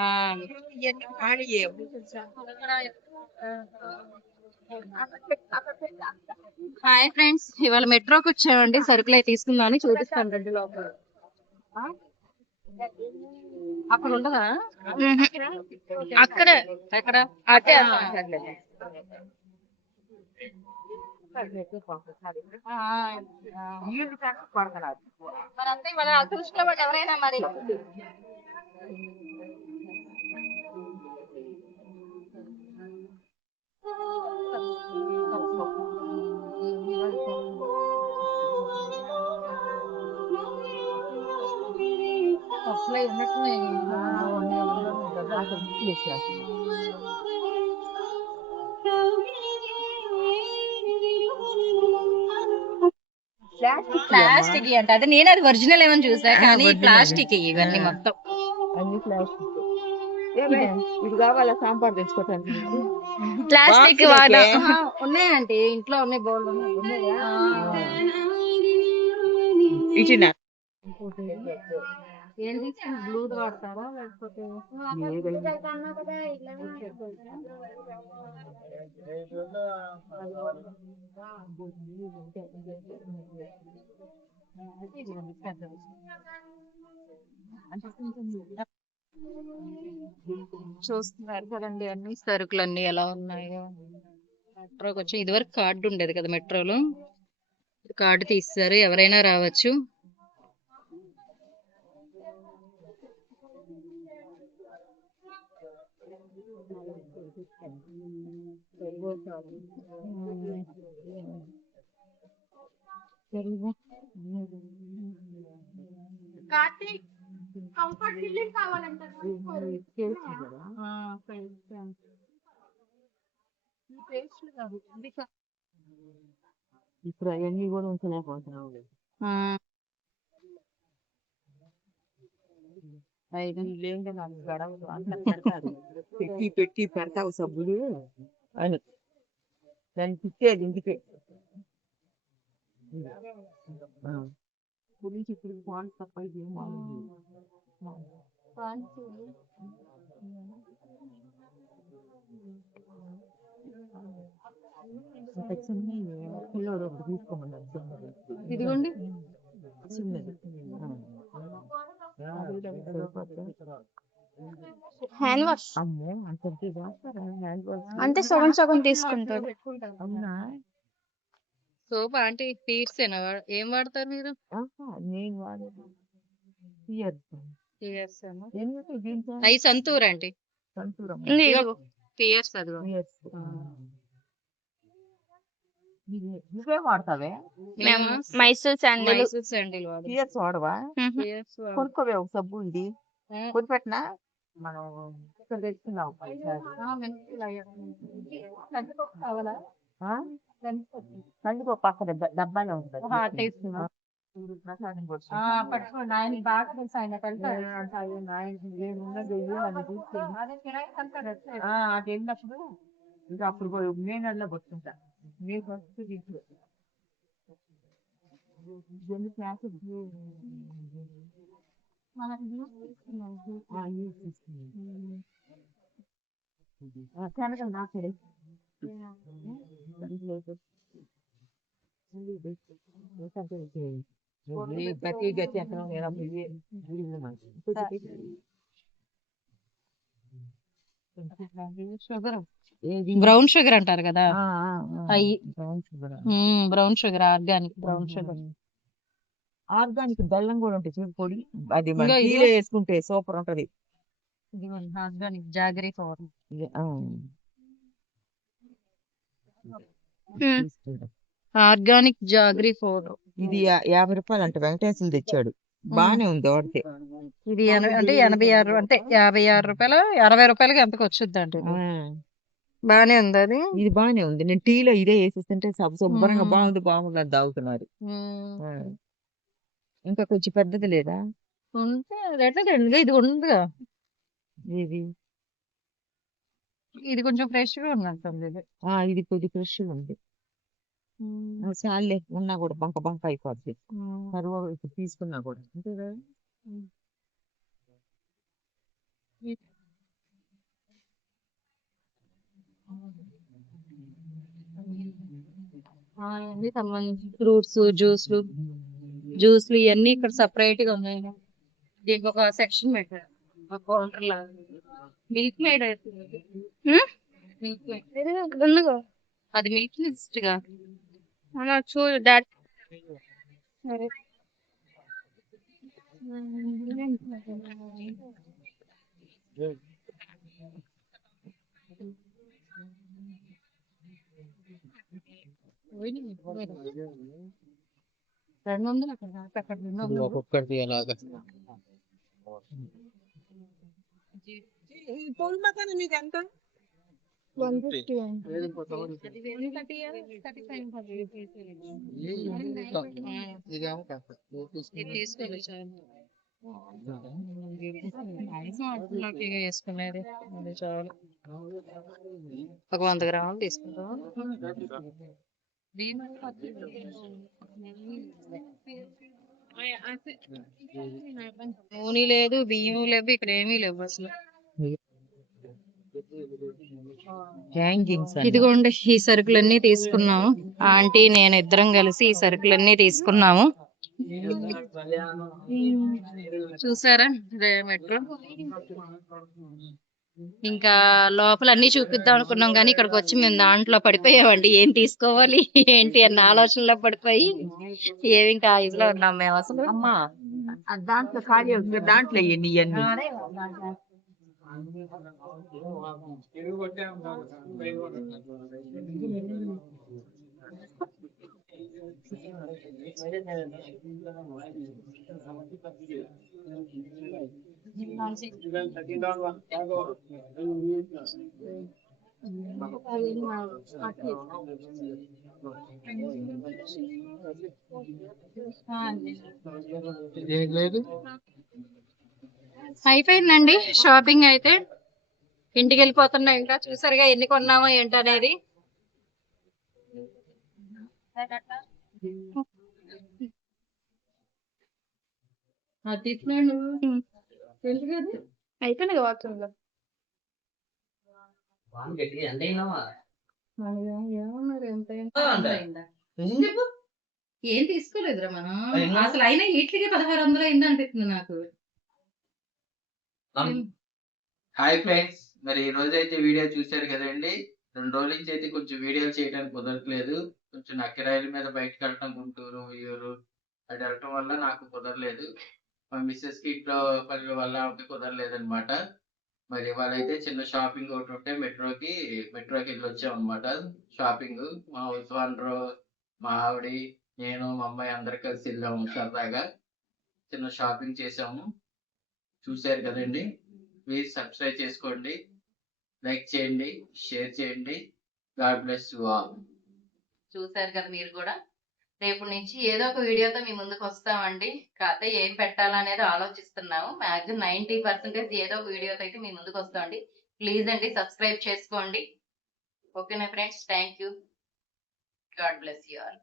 ఆ, ఇవన్నీ ఖాళీయే. హాయ్ ఫ్రెండ్స్, ఇవాళ మెట్రోకి వచ్చామండి. సరుకులు అవి తీసుకుందామని చూపిస్తాను రండి లోపల. ఆ, అక్కడ ఉండదా? అక్కడ ఎక్కడ? అదే ఆ, ఆ. మరి అంతే, మన అదృష్టంలో పడి ఎవరైనా మరి. అసలు ఉన్నట్టున్నాయి. ప్లాస్టిక్ అంటే అదే, నేను అది ఒరిజినల్ ఏమని చూసా, కానీ ప్లాస్టిక్ ఇవన్నీ మొత్తం. అన్ని ప్లాస్టిక్. ఇది కావాలా సాంబార్ తెచ్చుకోవటానికి? ప్లాస్టిక్ Box వాడ లోకే. ఉన్నాయండి, ఇంట్లో ఉన్నాయి, బోర్డు ఉన్నాయా? ఇచ్చినా ఏంటి బ్లూ వాడతారా లేకపోతే? చూస్తున్నారు కదండి అన్ని సరుకులు అన్ని ఎలా ఉన్నాయో. మెట్రోకి వచ్చి ఇదివరకు కార్డు ఉండేది కదా మెట్రోలో, కార్డు తీస్తారు, ఎవరైనా రావచ్చు. ఇప్పుడు అవన్నీ కూడా ఉంచలేకపోతున్నావు. లేదంటే నాకు గడవదు అంత పెడతారు. పెట్టి పెట్టి పెడతావు సబ్బులు అని దాన్ని తిట్టేది ఇంటికే. గురించి ఇప్పుడు ఫోన్ తప్ప ఇది ఏం మామూలు. పిల్లోడు ఒకటి తీసుకోమన్నారు ఇదిగోండి. చిన్నది. హ్యాండ్ వాష్ అమ్మో అంత చేస్తారా హ్యాండ్ వాష్? అంటే సగం సగం తీసుకుంటారు. అవునా? సోప్ ఆంటీ పీట్స్ ఏం వాడతారు మీరు? నేను వాడేది ఎందుకు దీంట్లో అవి సంతూర్ ఆంటీ. సంతూరం పియర్స్ అదిగో. నువ్వే వాడతావే? మేము మైసూర్ శాండిల్ మైసూర్ శాండిల్ వాడు. పియర్స్ వాడవా? పియర్స్ వాడు. కొనుక్కోవే ఒక సబ్బు ఇది కొనిపెట్టినా మనం ఇక్కడ తెచ్చుకున్నాం. కందిపప్పు అక్కడ డబ్బాలో ఉంటుంది. ప్రసాదం పట్టుకోండి, ఆయన బాగా తెలుసు, ఆయన వెళ్తారు. అది వెళ్ళినప్పుడు ఇంకా అప్పుడు మే నెలలో పట్టుకుంటా. మే ఫస్ట్ దీంట్లో శనగలు నాకే గట్టి గట్టి ఎక్కడ షుగర్, బ్రౌన్ షుగర్ అంటారు కదా అవి. Brown sugar, organic brown sugar. Organic బెల్లం కూడా ఉంటుంది చూడు పొడి, అది ఇదిగో ఇది. టీలో వేసుకుంటే సూపర్ ఉంటది. Organic jaggery powder. Organic jaggery powder. ఇది 50 రూపాయలు అంట, వెంకటేశ్వరులు తెచ్చాడు. బానే ఉంది వాడితే. ఇది అంటే 86, అంటే 56 రూపాయలు, 60 రూపాయలకి ఎంతకు వచ్చుద్దండి. బానే ఉంది అది. ఇది బానే ఉంది. నేను టీలో ఇదే వేసేస్తుంటే శుభ్రంగా బాగుంది బాగుంది అని తాగుతున్నారు. ఇంకా కొంచెం పెద్దది లేదా? ఉంటే ఇది ఉందిగా, ఇది ఇది కొంచెం ఫ్రెష్ గా ఉన్నట్టుంది. ఇది కొద్ది ఫ్రెష్ ఉంది. చాలే ఉన్నా కూడా బంక బంక అయిపోద్ది. కరువు ఇప్పుడు తీసుకున్నా కూడా అంతే కదా. ఇవన్నీ సంబంధించి ఫ్రూట్స్, జ్యూస్లు ఇవన్నీ ఇక్కడ సపరేట్ గా ఉన్నాయి. దీనికి ఒక సెక్షన్ పెట్టారు, ఒక కౌంటర్ లాగా. మిల్క్ మేడ్ అవుతుంది. మిల్క్ మేడ్ అది మిల్క్ మిస్ట్ గా చూడు డాడ్. $200 అక్కడ 200. ఒక్కొక్కటి అలాగా ఈ పూల మకాన్ మీకు ఎంత 150 ఇదేమో కాస్త తీసుకోలేదు వేసుకునేది అది చాలు. ఒక 100 గ్రాములు తీసుకుంటాం. నూనె లేదు, బియ్యం లేవు, ఇక్కడ ఏమీ లేవు అసలు. హ్యాంగింగ్స్ ఇదిగోండి ఈ సరుకులన్నీ తీసుకున్నాము. ఆంటీ నేను ఇద్దరం కలిసి ఈ సరుకులన్నీ తీసుకున్నాము. చూసారా ఇదే మెట్రో. ఇంకా లోపల అన్ని చూపిద్దాం అనుకున్నాం కానీ ఇక్కడికి వచ్చి మేము దాంట్లో పడిపోయామండి. ఏం తీసుకోవాలి ఏంటి అన్న ఆలోచనలో పడిపోయి ఏమి ఇంకా ఇదిలో ఉన్నాం మేము అసలు. అమ్మా దాంట్లో ఖాళీ అవుతుంది, దాంట్లో ఎన్ని ఇవన్నీ లేదు. అయిపోయిందండి షాపింగ్ అయితే. ఇంటికి వెళ్ళిపోతున్నా. ఇంకా చూసారుగా ఎన్ని కొన్నామో ఏంటనేది. తీసుకున్నాను అయిపోయింది వాకింగ్ లో. ఏం తీసుకోలేదురా మనం అసలు. అయినా వీటికి 1600 అయింది అనిపిస్తుంది నాకు. హాయ్ ఫ్రెండ్స్, మరి ఈ రోజు అయితే వీడియో చూశారు కదండి. 2 రోజుల నుంచి అయితే కొంచెం వీడియోలు చేయడానికి కుదరట్లేదు. కొంచెం నక్కిరాయిల మీద బయటకు వెళ్ళటం, గుంటూరు ఉయ్యూరు అటు వెళ్ళటం వల్ల నాకు కుదరలేదు. మా మిస్సెస్ కి ఇంట్లో పనుల వల్ల ఆమెకి కుదరలేదు అనమాట. మరి ఇవాళ అయితే చిన్న షాపింగ్ ఒకటి ఉంటే మెట్రోకి వెళ్ళి వచ్చాం అనమాట. షాపింగ్ మా హౌస్ ఓనర్, మా ఆవిడ, నేను, మా అమ్మాయి అందరు కలిసి వెళ్ళాము. సరదాగా చిన్న షాపింగ్ చేసాము. చూశారు కదండి. ప్లీజ్ సబ్స్క్రైబ్ చేసుకోండి, లైక్ చేయండి, షేర్ చేయండి. God bless you all. చూశారు కదా మీరు కూడా. రేపు నుంచి ఏదో ఒక వీడియోతో మీ ముందుకు వస్తామండి. కాకపోతే ఏం పెట్టాలనేది ఆలోచిస్తున్నాము. మాక్సిమం 90% ఏదో ఒక వీడియోతో అయితే మీ ముందుకు వస్తామండి. ప్లీజ్ అండి సబ్స్క్రైబ్ చేసుకోండి. ఓకేనా friends, thank you. God bless you all.